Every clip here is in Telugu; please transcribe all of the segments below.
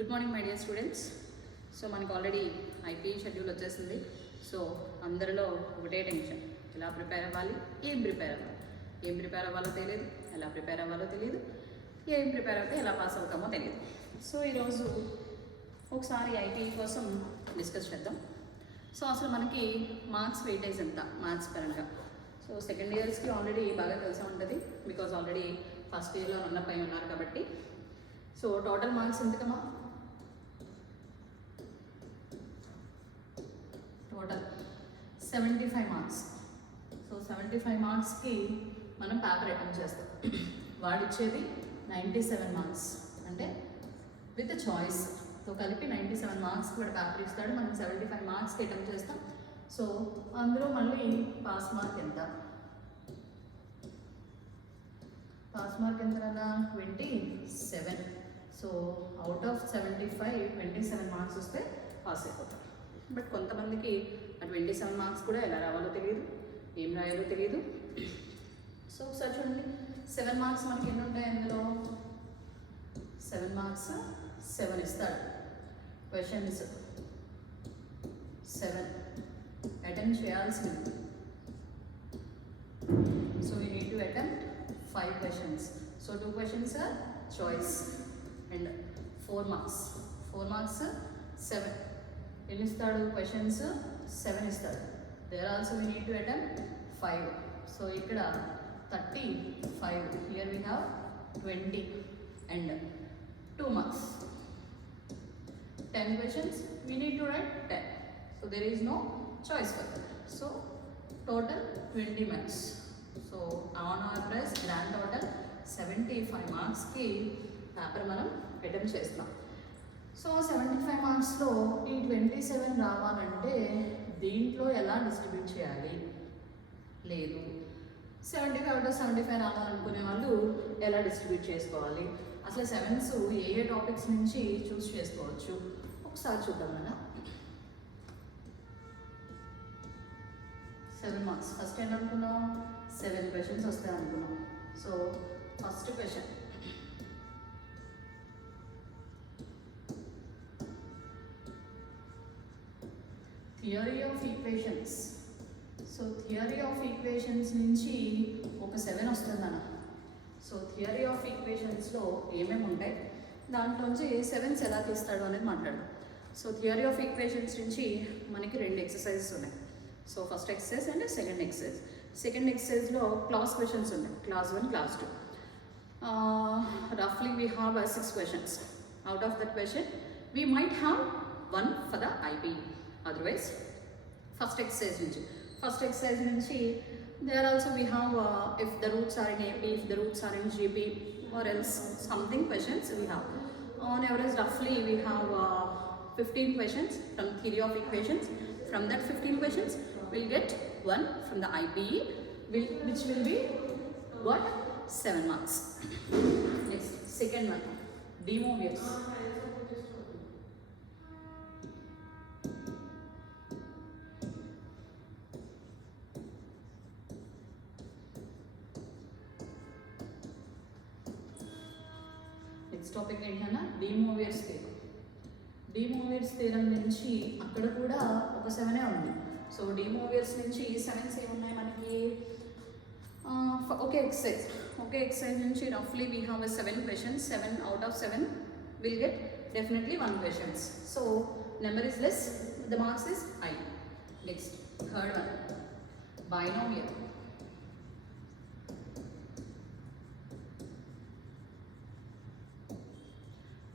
Good morning my dear students. So మనకు ఆల్రెడీ ఐపీ షెడ్యూల్ వచ్చేసింది. సో అందరిలో ఒకటే టెన్షన్, ఎలా ప్రిపేర్ అవ్వాలి, ఏం ప్రిపేర్ అవ్వాలో తెలియదు, ఎలా ప్రిపేర్ అవ్వాలో తెలియదు, ఏం ప్రిపేర్ అయితే ఎలా పాస్ అవుతామో తెలియదు. సో ఈరోజు ఒకసారి ఐపీ కోసం డిస్కస్ చేద్దాం. సో అసలు మనకి మార్క్స్ వెయిటేజ్ ఎంత మ్యాథ్స్ పరంగా. సో సెకండ్ ఇయర్స్కి ఆల్రెడీ బాగా తెలిసే ఉంటుంది, బికాజ్ ఆల్రెడీ ఫస్ట్ ఇయర్లో రన్నప్ అయి ఉన్నారు కాబట్టి. సో టోటల్ మార్క్స్ ఎంతకమ్మా? Total 75 marks. సో 75 మార్క్స్కి మనం పేపర్ అటెంప్ట్ చేస్తాం. వాడిచ్చేది 97 మార్క్స్, అంటే విత్ చాయిస్తో కలిపి 97 మార్క్స్కి వాడు పేపర్ ఇస్తాడు. మనం 75 మార్క్స్కి అటెంప్ట్ చేస్తాం. సో అందులో మళ్ళీ పాస్ మార్క్ ఎంత? పాస్ మార్క్ ఎంత కదా? 27. సో అవుట్ ఆఫ్ 75 27 మార్క్స్ వస్తే పాస్ అయిపోతాం. బట్ కొంతమందికి ఆ 27 మార్క్స్ కూడా ఎలా రావాలో తెలియదు, ఏం రాయాలో తెలియదు. సో ఒకసారి చూడండి, 7 మార్క్స్ మనకి ఎన్ని ఉంటాయి అందులో? 7 మార్క్స్ 7 ఇస్తాడు. క్వశ్చన్స్ 7 అటెంప్ట్ చేయాల్సింది. So we need to attempt 5 questions. So 2 questions are choice and 4 marks. 4 marks 7. ఎన్ని ఇస్తాడు? క్వశ్చన్స్ 7 ఇస్తాడు. There also we need to attempt 5. So ఇక్కడ 35. Here we have 20 and 2 marks. 10 questions we need to write 10. So there is no choice for that. So total 20 marks. So on our price grand total 75 మార్క్స్కి పేపర్ మనం అటెంప్ట్ చేస్తాం. సో 75 మార్క్స్లో ఈ 27 రావాలంటే దీంట్లో ఎలా డిస్ట్రిబ్యూట్ చేయాలి? లేదు, 75 అవుట్ ఆఫ్ 75 రావాలనుకునే వాళ్ళు ఎలా డిస్ట్రిబ్యూట్ చేసుకోవాలి? అసలు 7s ఏ టాపిక్స్ నుంచి చూస్ చేసుకోవచ్చు ఒకసారి చూద్దాం కదా. 7 మార్క్స్ ఫస్ట్ ఏంటి అనుకున్నాం? 7 questions వస్తాయి అనుకున్నాం. So first question, theory of equations. So theory of equations నుంచి ఒక 7 వస్తుందన్న. సో థియరీ ఆఫ్ ఈక్వేషన్స్లో ఏమేమి ఉంటాయి, దాంట్లోంచి 7s ఎలా తీస్తాడు అనేది మాట్లాడదాం. సో థియరీ ఆఫ్ ఈక్వేషన్స్ నుంచి మనకి 2 exercises ఉన్నాయి. So first exercise and second exercise. Second ఎక్సర్సైజ్లో క్లాస్ క్వశ్చన్స్ ఉన్నాయి, క్లాస్ 1, క్లాస్ 2. రఫ్లీ we have 6 questions. Out of that question we might have 1 for the IP. Otherwise first exercise నుంచి there also we have if the roots are in AP, if the roots are in GP or else something questions we have. On average రఫ్లీ we have 15 questions from theory of equations. From that 15 questions we'll get 1 from the IPE, which will be what? 7 marks. Next, second one, De Moivre's. Next topic ఏంటన్నా? De Moivre's theorem. De Moivre's theorem నుంచి అక్కడ కూడా ఒక 7 ఉంది. సో De Moivre's నుంచి 7s ఏమున్నాయి మనకి? ఒకే ఎక్సైజ్ నుంచి రఫ్లీ we have 7 questions. 7 out of 7 will get definitely 1 questions. So number is less, the marks is high. Next, third one, binomial.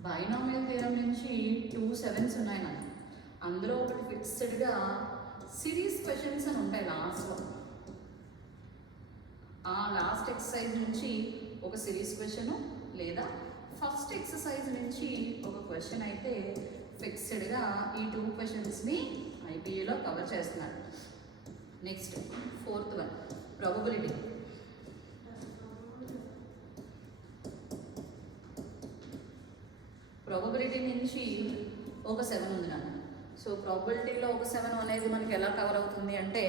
Binomial theorem నుంచి 2 7s ఉన్నాయి నాకు. అందులో ఒకటి ఫిక్స్డ్గా సిరీస్ క్వశ్చన్స్ అని ఉంటాయి లాస్ట్లో. ఆ లాస్ట్ ఎక్సర్సైజ్ నుంచి ఒక సిరీస్ క్వశ్చన్ లేదా ఫస్ట్ ఎక్సర్సైజ్ నుంచి ఒక క్వశ్చన్ అయితే ఫిక్స్డ్గా ఈ 2 questionsని ఐపీఏలో కవర్ చేస్తున్నాడు. Next fourth one, probability. Probability నుంచి ఒక 7 ఉంది నాకు. సో ప్రాబబిలిటీలో ఒక 7 అనేది మనకి ఎలా కవర్ అవుతుంది అంటే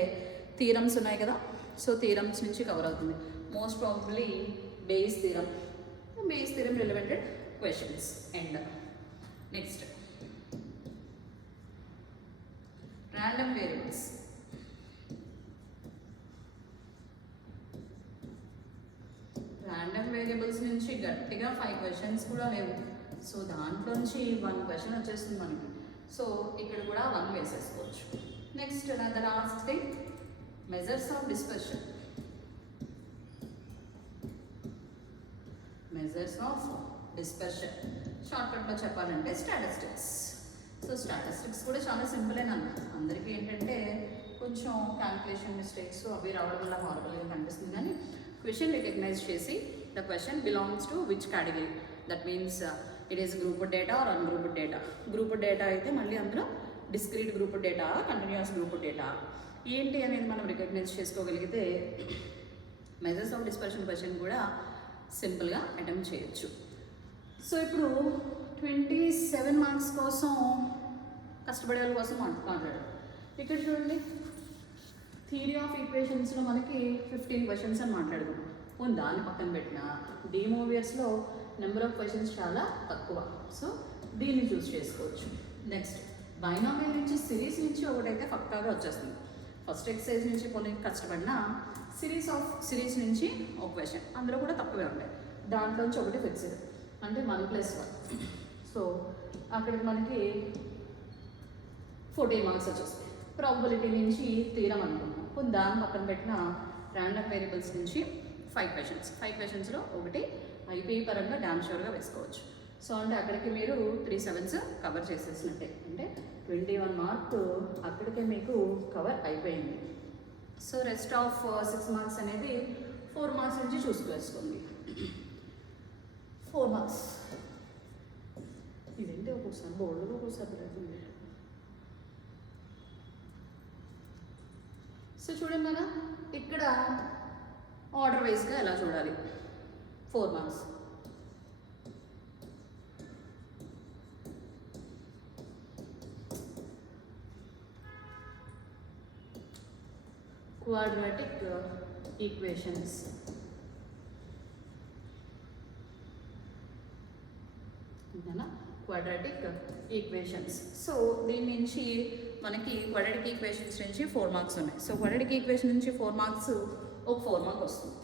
థీరమ్స్ ఉన్నాయి కదా. సో థీరమ్స్ నుంచి కవర్ అవుతుంది. Most probably base theorem relevant questions. And next random variables. Random variables నుంచి గట్టిగా 5 క్వశ్చన్స్ కూడా లేవు. సో దాంట్లోంచి 1 క్వశ్చన్ వచ్చేస్తుంది మనకి. సో ఇక్కడ కూడా 1 వేసేసుకోవచ్చు. Next the last thing measures of dispersion. Measures of dispersion షార్ట్కట్లో చెప్పాలంటే స్టాటిస్టిక్స్. సో స్టాటిస్టిక్స్ కూడా చాలా సింపులేనన్న. అందరికీ ఏంటంటే కొంచెం క్యాల్కులేషన్ మిస్టేక్స్ అవి రావడం వల్ల హారబుల్గా కనిపిస్తుంది, కానీ క్వశ్చన్ రికగ్నైజ్ చేసి the question belongs to which category, that means it is grouped data or ungrouped data. Grouped data అయితే మళ్ళీ అందులో discrete grouped data, continuous grouped data ఏంటి అనేది మనం రికగ్నైజ్ చేసుకోగలిగితే మెజర్స్ ఆఫ్ డిస్పర్షన్ క్వశ్చన్ కూడా సింపుల్గా అటెంప్ట్ చేయొచ్చు. సో ఇప్పుడు 27 మార్క్స్ కోసం కష్టపడే వాళ్ళ కోసం మాట్లాడారు. ఇక్కడ చూడండి, థియరీ ఆఫ్ ఈక్వేషన్స్లో మనకి 15 క్వశ్చన్స్ అని మాట్లాడుకున్నాం. దాన్ని పక్కన పెట్టిన డిమోవియర్స్లో నెంబర్ ఆఫ్ క్వశ్చన్స్ చాలా తక్కువ. సో దీన్ని చూస్ చేసుకోవచ్చు. నెక్స్ట్ బైనామియల్ నుంచి సిరీస్ నుంచి ఒకటైతే పక్కాగా వచ్చేస్తుంది. ఫస్ట్ ఎక్సర్సైజ్ నుంచి కొన్ని కష్టపడిన సిరీస్ నుంచి ఒక క్వశ్చన్, అందులో కూడా తక్కువే ఉంటాయి. దాంట్లోంచి ఒకటి ఫిక్స్డ్ అంటే 1+1. సో అక్కడికి మనకి 14 మార్క్స్ వచ్చేస్తాయి. ప్రాబబిలిటీ నుంచి తీరం అనుకున్నాం. దాన్ని పక్కన పెట్టిన ర్యాండమ్ వేరియబుల్స్ నుంచి 5 క్వశ్చన్స్. 5 క్వశ్చన్స్లో ఒకటి ఐపీఈ పరంగా డ్యామ్ షూర్గా వేసుకోవచ్చు. సో అంటే అక్కడికి మీరు 3 7s కవర్ చేసేసినట్టే. అంటే 21 మార్క్ అక్కడికే మీకు కవర్ అయిపోయింది. సో రెస్ట్ ఆఫ్ 6 మార్క్స్ అనేది 4 మార్క్స్ నుంచి చూసుకువేసుకోండి. 4 మార్క్స్ ఇదేంటి ఒక్కోసారి బోర్డులో ఒక్కోసారి లేకుండా. సో చూడండి కదా, ఇక్కడ ఆర్డర్ వైజ్గా ఎలా చూడాలి. 4 marks quadratic equations. Quadratic equations. So దీని నుంచి మనకి క్వాడ్రాటిక్ ఈక్వేషన్స్ నుంచి 4 మార్క్స్ ఉన్నాయి. సో క్వాడ్రాటిక్ ఈక్వేషన్ నుంచి 4 మార్క్స్ ఒక 4 మార్క్ వస్తుంది.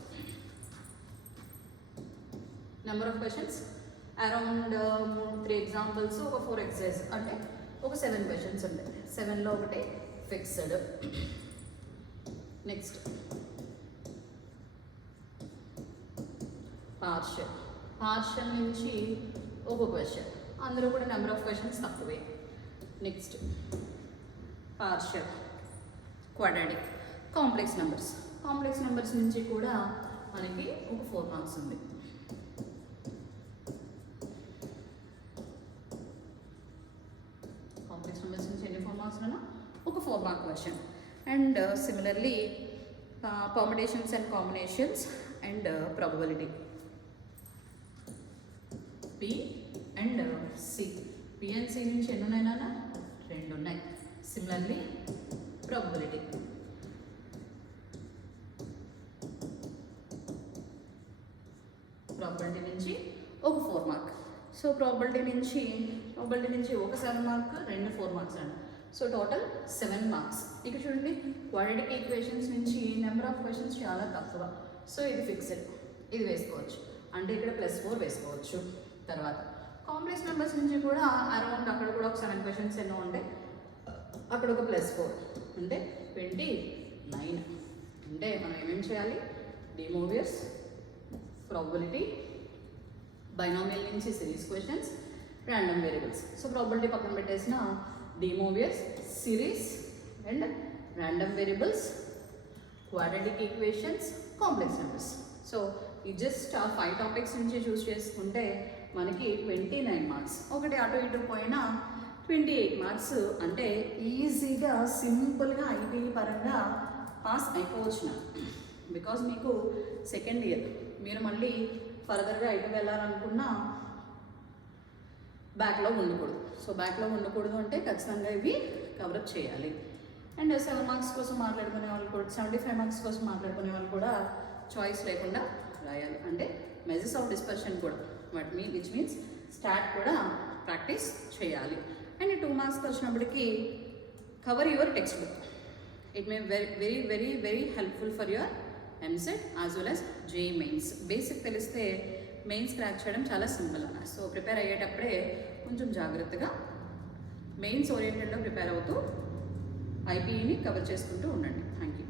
Number of questions around 3 examples, ఒక 4 ఎక్సర్సైజ్, అంటే ఒక 7 క్వశ్చన్స్ ఉంటాయి. 7లో ఒకటి ఫిక్స్డ్. నెక్స్ట్ పార్షల్ నుంచి ఒక క్వశ్చన్, అందులో కూడా నెంబర్ ఆఫ్ క్వశ్చన్స్ తక్కువే. Next partial, quadratic, complex numbers నుంచి కూడా మనకి ఒక 4 మార్క్స్ ఉంది. కాంప్లెక్స్ నెంబర్స్ నుంచి ఎన్ని 4 మార్క్స్ ఉన్నా ఒక 4 mark question. And similarly permutations and combinations and probability, P and C. P and C నుంచి ఎన్ని ఉన్నాయినా 2 ఉన్నాయి. సిమిలర్లీ ప్రాబబిలిటీ, నుంచి ఒక 4 మార్క్. సో ప్రాబబిలిటీ నుంచి ఒక 7 మార్క్, 2 4 మార్క్స్ అండి. So total 7 marks. ఇక్కడ చూడండి, క్వాడ్రాటిక్ ఈక్వేషన్స్ నుంచి నెంబర్ ఆఫ్ క్వశ్చన్స్ చాలా తక్కువ. సో ఇది ఫిక్స్డ్, ఇది వేసుకోవచ్చు. అంటే ఇక్కడ +4 వేసుకోవచ్చు. తర్వాత కాంప్లెక్స్ నెంబర్స్ నుంచి కూడా అరౌండ్ అక్కడ కూడా ఒక 7 క్వశ్చన్స్ ఎన్నో ఉంటాయి. అక్కడ ఒక +4 అంటే 29. అంటే మనం ఏమేమి చేయాలి, డిమోవియర్స్, ప్రాబబిలిటీ, బైనామియల్ నుంచి series questions, random variables. So probability పక్కన పెట్టేసిన De Moivre's, series and random variables, quadratic equations, complex numbers. So ఈ జస్ట్ ఆ 5 టాపిక్స్ నుంచి చూస్ చేసుకుంటే మనకి 29 మార్క్స్. ఒకటి అటు ఇటు పోయినా 28 మార్క్స్. అంటే ఈజీగా సింపుల్గా ఐపీఈ పరంగా పాస్ అయిపోవచ్చు. బికాజ్ మీకు సెకండ్ ఇయర్, మీరు మళ్ళీ ఫర్దర్గా ఇటు వెళ్ళాలనుకున్నా బ్యాక్లాగ్ ఉండకూడదు. సో బ్యాక్లాగ్ ఉండకూడదు అంటే ఖచ్చితంగా ఇవి కవరప్ చేయాలి. అండ్ 7 మార్క్స్ కోసం మాట్లాడుకునే వాళ్ళు కూడా, 75 మార్క్స్ కోసం మాట్లాడుకునే వాళ్ళు కూడా చాయిస్ లేకుండా రాయాలి. అంటే మెజర్స్ ఆఫ్ డిస్పర్షన్ కూడా, విచ్ మీన్స్ స్టాట్ కూడా ప్రాక్టీస్ చేయాలి. అండ్ 2 మార్క్స్కి వచ్చినప్పటికీ cover your text book. It may very helpful for your EAMCET as well as JEE mains. Basic తెలిస్తే మెయిన్స్ క్రాక్ చేయడం చాలా సింపుల్ అన్న. సో ప్రిపేర్ అయ్యేటప్పుడే కొంచెం జాగ్రత్తగా మెయిన్స్ ఓరియంటెడ్లో ప్రిపేర్ అవుతూ ఐపీఈని కవర్ చేసుకుంటూ ఉండండి. Thank you.